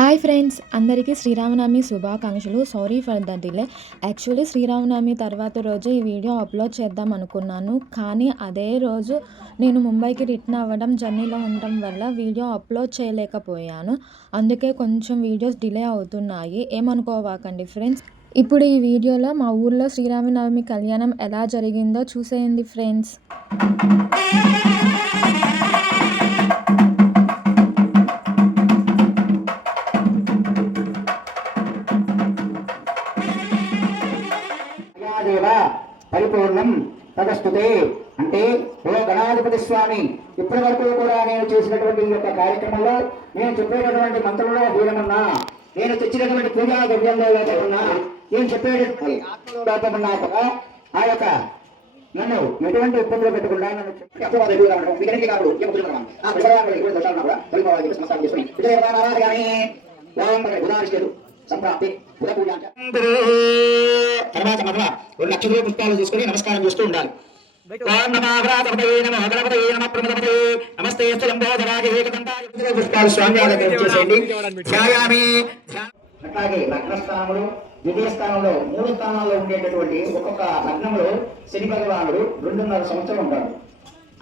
Hi friends, అందరికీ శ్రీరామనవమి శుభాకాంక్షలు. Sorry for the delay. Actually Sriramanavami తర్వాత రోజు ఈ వీడియో అప్లోడ్ చేద్దాం అనుకున్నాను. కానీ అదే రోజు నేను ముంబైకి రిటర్న్ అవ్వడం, జర్నీలో ఉండడం వల్ల వీడియో అప్లోడ్ చేయలేకపోయాను. అందుకే కొంచెం వీడియోస్ డిలే అవుతున్నాయి. ఏమనుకోవాకండి ఫ్రెండ్స్. ఇప్పుడు ఈ వీడియోలో మా ఊర్లో శ్రీరామనవమి కళ్యాణం ఎలా జరిగిందో చూసేయండి ఫ్రెండ్స్. పరిపూర్ణం తదస్తుతే అంటే ఓ గణాధిపతి స్వామి, ఇప్పటి వరకు కూడా నేను చేసినటువంటి ఈ యొక్క కార్యక్రమంలో నేను చెప్పేటటువంటి మంత్రంలో హీనమన్నా, నేను తెచ్చినటువంటి పూజా ద్రవ్యంలో లోపమన్నా, నేను చెప్పేటటువంటి ఆత్మలో లోపమన్నా కూడా ఆ యొక్క నన్ను ఎటువంటి ఇబ్బందులు పెట్టకుండా నన్ను సంప్రాప్తి తర్వాత మరలా 2 లక్షల పుష్పాలు తీసుకుని నమస్కారం చేస్తూ ఉండాలి. పుష్పాలు స్వామి అట్లాగే లగ్నస్థానములు, ద్వితీయ స్థానంలో 3 స్థానాల్లో ఉండేటటువంటి ఒక్కొక్క లగ్నంలో శని భగవానుడు 2.5 సంవత్సరం ఉంటాడు.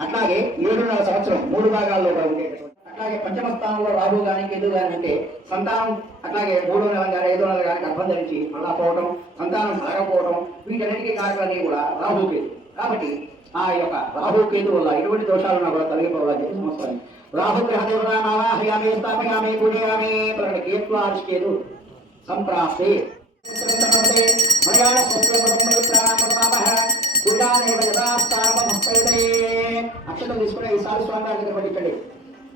అట్లాగే 7.5 సంవత్సరం 3 భాగాల్లో కూడా ఉండేటటువంటి, అట్లాగే పంచమ స్థానంలో రాహు గాని కేతు గాని ఉంటే సంతానం, అట్లాగే 3వ నెల కానీ 5వ నెల కానీ గర్భం ధరించి మళ్ళా పోవటం, సంతానం ఆగకపోవటం, వీటన్నిటికీ కారణాలన్నీ కూడా రాహు కేతు. కాబట్టి ఆ యొక్క రాహు కేతు వల్ల ఎటువంటి దోషాలు నాకు తొలగిపోవాలని చెప్పి నమస్కారం. రాహు గ్రహదేవతామే స్థాపయామే పూజయామే కేతు ఆవిష్కేతు సంప్రాప్తే అక్షతం తీసుకునే ఈసారి స్వామి గారి పట్టించండి.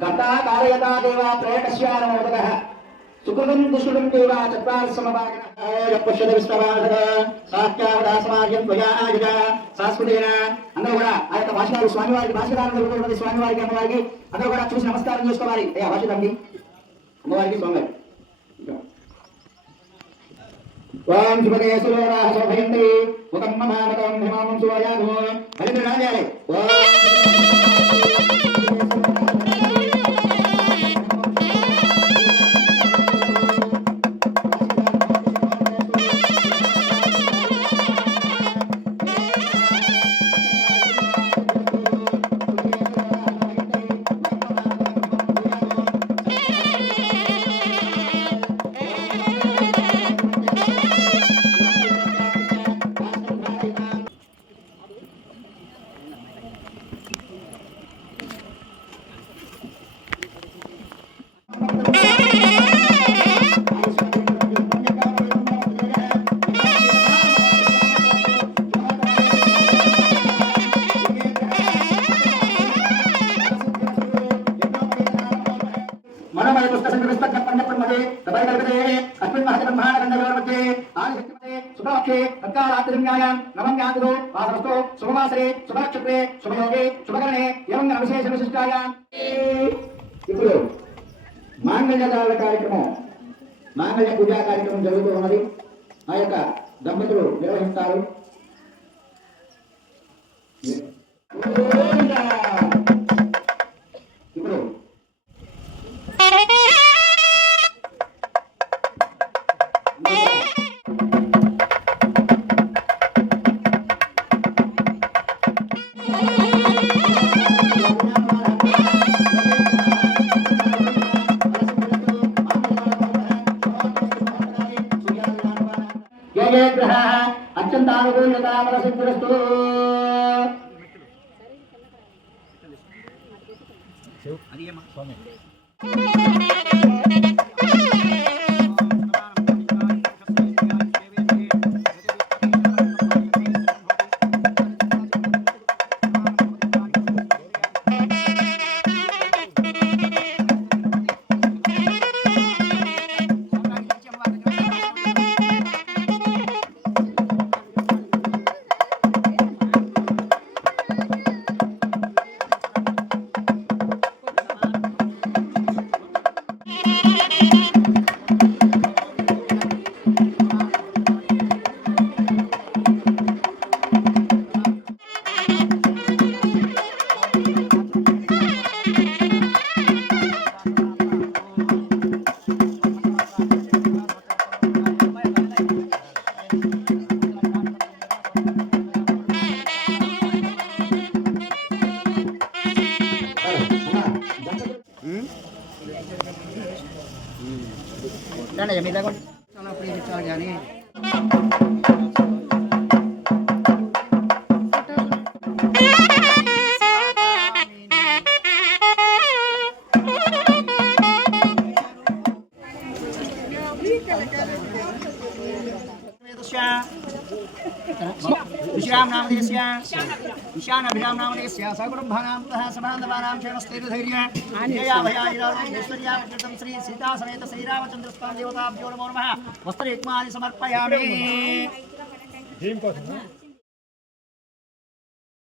కర్తా కారయతా దేవా ప్రేయకస్యానమోదక సుకృతం దుష్కృతం దేవా చత్వార సమభాగన పశ్యత విశ్వవాహక సాఖ్యావదాసమార్యం త్వయానాయుజ సంస్కృతేన. అందరూ కూడా ఆ యొక్క భాషణాలు స్వామివారికి, భాషకారం జరుగుతున్నది స్వామివారికి, అమ్మవారికి అందరూ కూడా చూసి నమస్కారం చేసుకోవాలి. అయ్యా భాషడండి అమ్మవారికి, స్వామివారికి. ఓం శుభదే సులోరాహ శోభయంతి ముఖం మమామతం హిమామం సువయాగో హరిని రాజాలే. ఓం ఇప్పుడు మాంగళ్యదారుల కార్యక్రమం, మాంగళ్య పూజా కార్యక్రమం జరుగుతూ ఉన్నది. ఆ యొక్క దంపతులు నిర్వహిస్తారు. ఇప్పుడు అత్యంతానుకూల్యతామలసిద్ధిరస్తు. రండి మీద చాలా ప్రేమించాలి కానీ विश्राम नामदेस्य ईशान अभिराम नामदेस्य सकुटुंबानां तथा समानवानां क्षेमस्थैर्यधैर्य जया भयाईश्वर्या कृतं श्री सीता समेत श्रीरामचंद्र स्वामी देवताभ्यो नमो नमः वस्त्रयुग्मानि समर्पयामि।